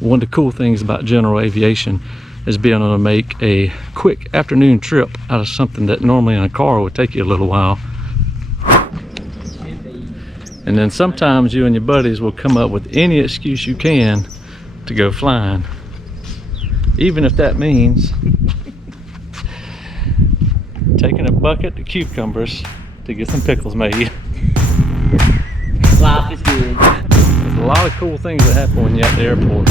One of the cool things about general aviation is being able to make a quick afternoon trip out of something that normally in a car would take you a little while. And then sometimes you and your buddies will come up with any excuse you can to go flying. Even if that means taking a bucket of cucumbers to get some pickles made. Life is good. There's a lot of cool things that happen when you're at the airport.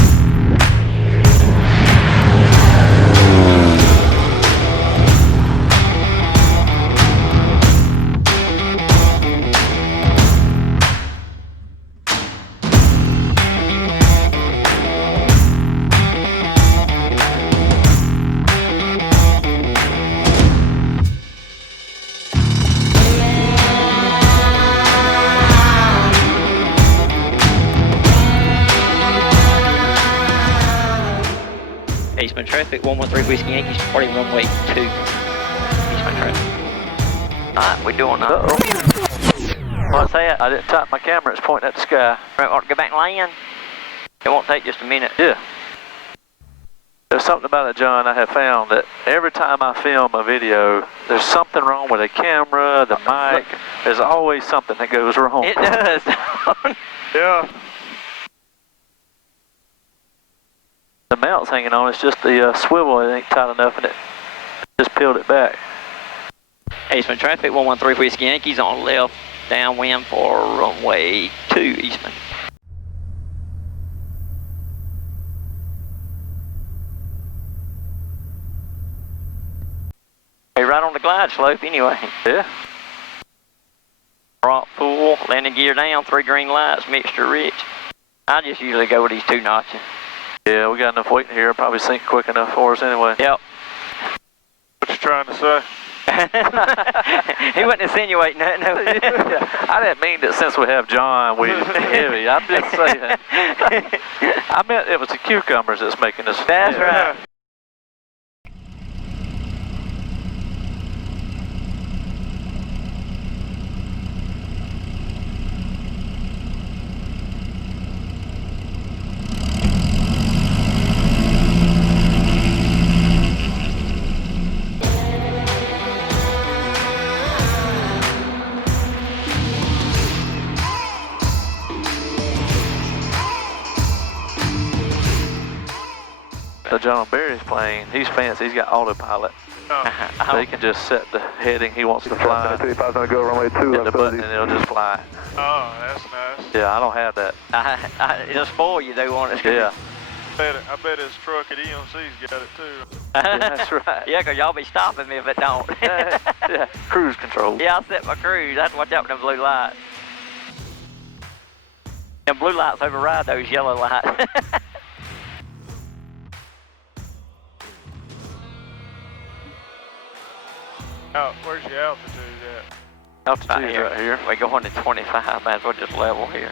Eastman traffic, 113 Whiskey Yankees, departing runway 2. Eastman traffic. Alright, we're doing that. Uh-oh. What's that? I didn't tap my camera, it's pointing at the sky. Right, want to go back and land? It won't take just a minute. Yeah. There's something about it, John, I have found that every time I film a video, there's something wrong with the camera, the mic. There's always something that goes wrong. It does. Yeah. The mount's hanging on, it's just the swivel, it ain't tight enough and it just peeled it back. Eastman traffic, 113 Whiskey Yankees on left downwind for runway 2 Eastman. Hey, right on the glide slope anyway. Yeah. Prop full, landing gear down, 3 green lights, mixture rich. I just usually go with these 2 notches. Yeah, we got enough weight in here, probably sink quick enough for us anyway. Yep. What you trying to say? He wasn't insinuating that, no. I didn't mean that since we have John, we heavy. I'm just saying. I meant it was the cucumbers that's making us. That's right. The John Barry's plane, he's fancy, he's got autopilot. So he can just set the heading he wants to fly. 35 gonna go runway 2. Hit the button and it'll just fly. Oh, that's nice. Yeah, I don't have that. It'll spoil you though, won't it? Yeah. I bet his truck at EMC's got it too. Yeah, that's right. Yeah, because y'all be stopping me if it don't. Yeah, cruise control. Yeah, I'll set my cruise. I have to watch out for them blue lights. Them blue lights override those yellow lights. Where's your altitude at? Altitude's right here. We're going to 25, might as well just level here.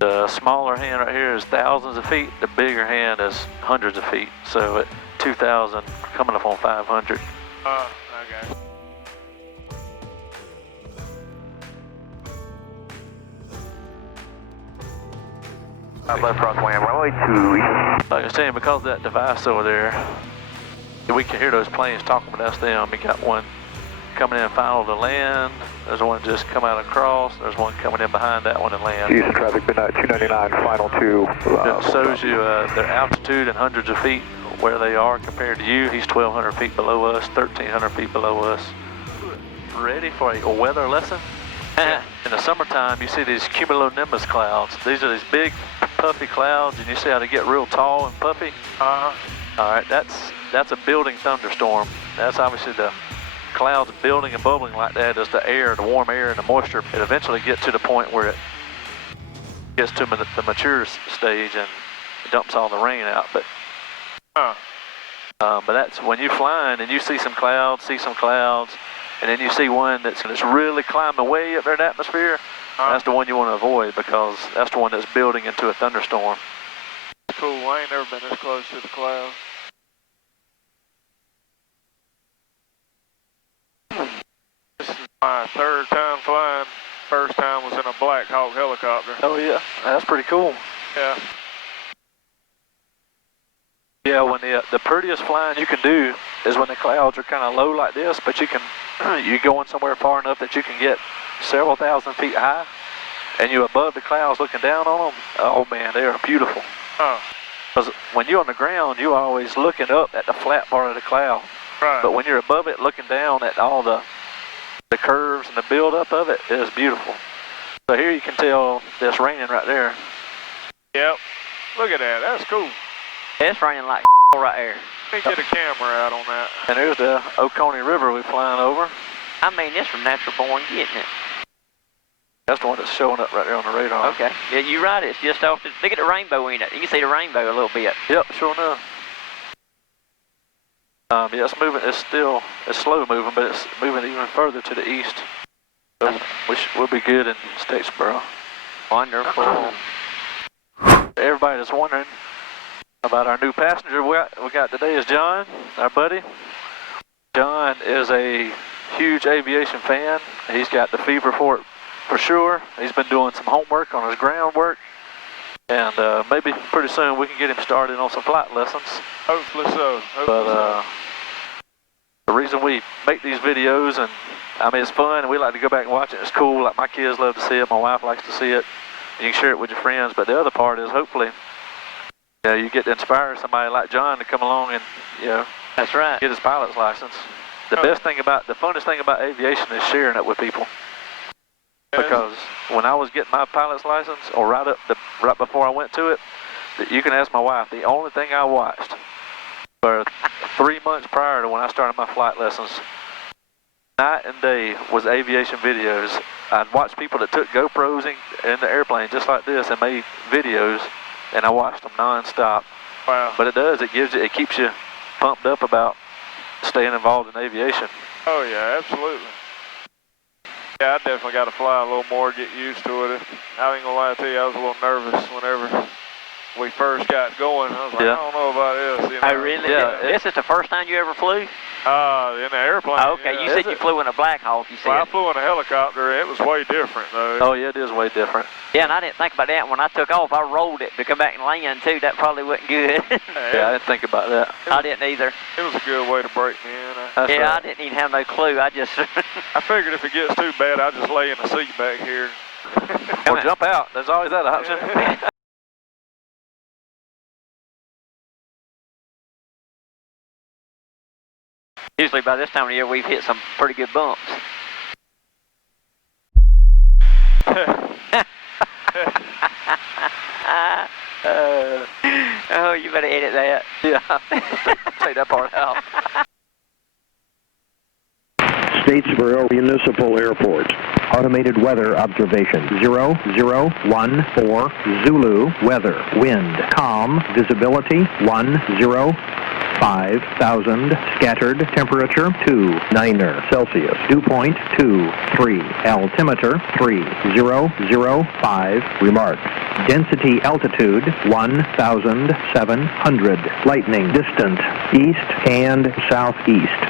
The smaller hand right here is thousands of feet. The bigger hand is hundreds of feet. So at 2,000, coming up on 500. Okay. Left crosswind, runway 2. Like I was saying, because of that device over there, we can hear those planes talking with us. We got one coming in final to land. There's one just come out across. There's one coming in behind that one to land. Houston traffic, midnight 299, final 2. It shows you their altitude in hundreds of feet, where they are compared to you. He's 1,200 feet below us, 1,300 feet below us. Ready for a weather lesson? In the summertime, you see these cumulonimbus clouds. These are these big, puffy clouds, and you see how they get real tall and puffy? All right, that's a building thunderstorm. That's obviously the clouds building and bubbling like that as the air, the warm air and the moisture, it eventually gets to the point where it gets to the mature stage and it dumps all the rain out. But that's when you're flying and you see some clouds, and then you see one that's really climbing way up there in the atmosphere. That's the one you want to avoid because that's the one that's building into a thunderstorm. Cool, I ain't never been this close to the clouds. This is my 3rd time flying First time was in a Black Hawk helicopter. Oh yeah, that's pretty cool. Yeah. Yeah, when the prettiest flying you can do is when the clouds are kind of low like this, but you can you're going somewhere far enough that you can get several thousand feet high, and you're above the clouds looking down on them. Oh man, they are beautiful. Oh. Because when you're on the ground, you're always looking up at the flat part of the cloud. Right. But when you're above it, looking down at all the curves and the build-up of it, it is beautiful. So here you can tell it's raining right there. Yep. Look at that. That's cool. It's raining like right there. Let me get a camera out on that. And there's the Oconee River we're flying over. I mean, it's from Natural Born getting it. That's the one that's showing up right there on the radar. Okay. Yeah, you're right. It's just off. Look at the rainbow in it. You can see the rainbow a little bit. Yep, sure enough. Yeah, it's moving. It's slow moving, but it's moving even further to the east. So we'll be good in Statesboro. Wonderful. Everybody that's wondering about our new passenger we got today is John, our buddy. John is a huge aviation fan. He's got the fever for it for sure. He's been doing some homework on his groundwork, and maybe pretty soon we can get him started on some flight lessons. Hopefully so. But the reason we make these videos, and I mean it's fun, and we like to go back and watch it. It's cool. Like my kids love to see it. My wife likes to see it. And you can share it with your friends. But the other part is hopefully, you get to inspire somebody like John to come along and That's right. get his pilot's license. The funnest thing about aviation is sharing it with people. Because when I was getting my pilot's license, or right before I went to it, you can ask my wife. The only thing I watched for 3 months prior to when I started my flight lessons, night and day, was aviation videos. I'd watch people that took GoPros in the airplane just like this and made videos, and I watched them non-stop. Wow. But it keeps you pumped up about staying involved in aviation. Oh yeah, absolutely. Yeah, I definitely got to fly a little more, get used to it. I ain't gonna lie to you, I was a little nervous whenever we first got going. I was like, I don't know about this. Oh, really? Yeah. This is the first time you ever flew? In the airplane. Oh, okay, yeah. you said you flew in a Black Hawk, you said. Well, I flew in a helicopter. It was way different, though. Oh, yeah, it is way different. Yeah, and I didn't think about that. When I took off, I rolled it to come back and land, too. That probably wasn't good. Yeah, I didn't think about that. I didn't either. It was a good way to break me in. That's Yeah, right. I didn't even have no clue. I just... I figured if it gets too bad, I'll just lay in the seat back here. Or jump out. There's always that option. Usually by this time of the year, we've hit some pretty good bumps. Oh, you better edit that. Yeah, take that part out. Statesboro Municipal Airport. Automated weather observation. 0014 Zulu. Weather. Wind. Calm. Visibility 105,000. Scattered. Temperature 29 Celsius. Dew point 23. Altimeter 3005. Remarks. Density altitude 1,700. Lightning distance east and southeast.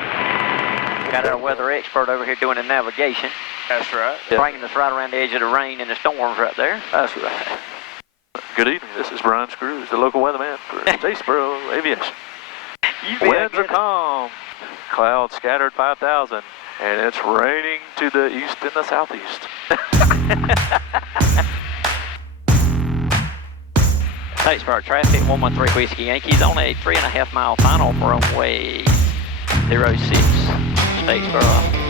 Got our weather expert over here doing the navigation. That's right. Bringing us right around the edge of the rain and the storms right there. That's right. Good evening. This is Brian Screws, the local weatherman for Statesboro Aviation. Winds are calm. Clouds scattered 5,000. And it's raining to the east and the southeast. Statesboro traffic, 113 Whiskey Yankees on a 3.5 mile final for runway 06, Statesboro.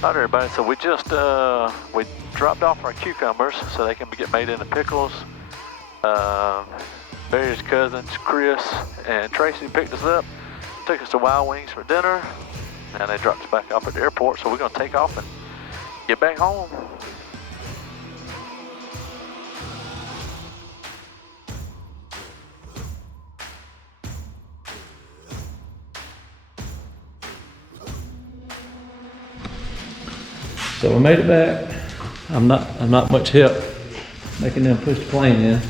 All right, everybody. So we just we dropped off our cucumbers so they can get made into pickles. Barry's cousins, Chris and Tracy, picked us up, took us to Wild Wings for dinner, and they dropped us back off at the airport, so we're gonna take off and get back home. So we made it back. I'm not much help making them push the plane in.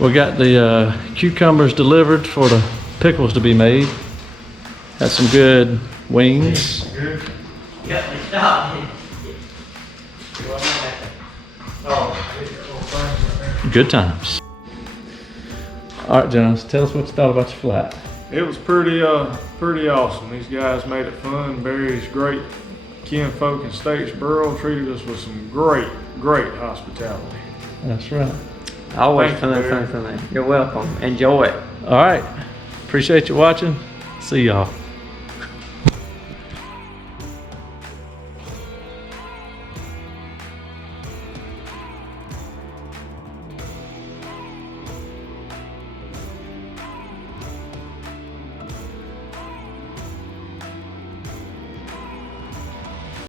We got the cucumbers delivered for the pickles to be made. Had some good wings. Good times. All right, Jones, tell us what you thought about your flight. It was pretty awesome. These guys made it fun. Barry's great kinfolk in Statesboro treated us with some great hospitality. That's right. Always Thank you, fun. You're welcome. Enjoy it. All right. Appreciate you watching. See y'all.